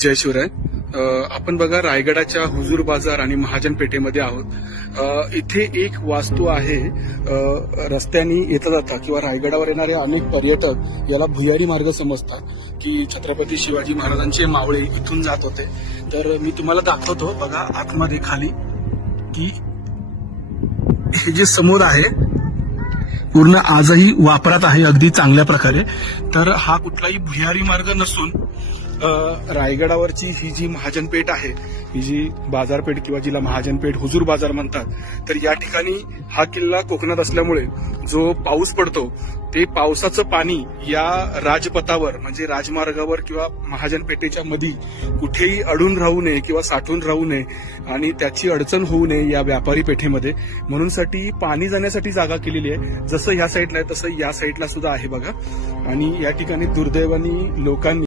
जय शिवराय. आपण बघा रायगडाच्या हुजूर बाजार आणि महाजन पेठेमध्ये आहोत. इथे एक वास्तू आहे. रस्त्याने येता जाता किंवा रायगडावर येणारे अनेक पर्यटक याला भुयारी मार्ग समजतात की छत्रपती शिवाजी महाराजांचे मावळे इथून जात होते. तर मी तुम्हाला दाखवतो बघा आतमध्ये खाली की हे जे समोर आहे पूर्ण आजही वापरात आहे अगदी चांगल्या प्रकारे. तर हा कुठलाही भुयारी मार्ग नसून रायगडावरची ही जी महाजनपेठ आहे, ही जी बाजारपेठ किंवा जिला महाजनपेठ हुजूर बाजार म्हणतात, तर या ठिकाणी हा किल्ला कोकणात असल्यामुळे जो पाऊस पडतो ते पावसाचं पाणी या राजपथावर म्हणजे राजमार्गावर किंवा महाजनपेठेच्या मध्ये कुठेही अडून राहू नये किंवा साठून राहू नये आणि त्याची अडचण होऊ नये या व्यापारी पेठेमध्ये, म्हणून साठी पाणी जाण्यासाठी जागा केलेली आहे. जसं या साईडला आहे तसं या साईडला सुद्धा आहे बघा. आणि या ठिकाणी दुर्दैवाने लोकांनी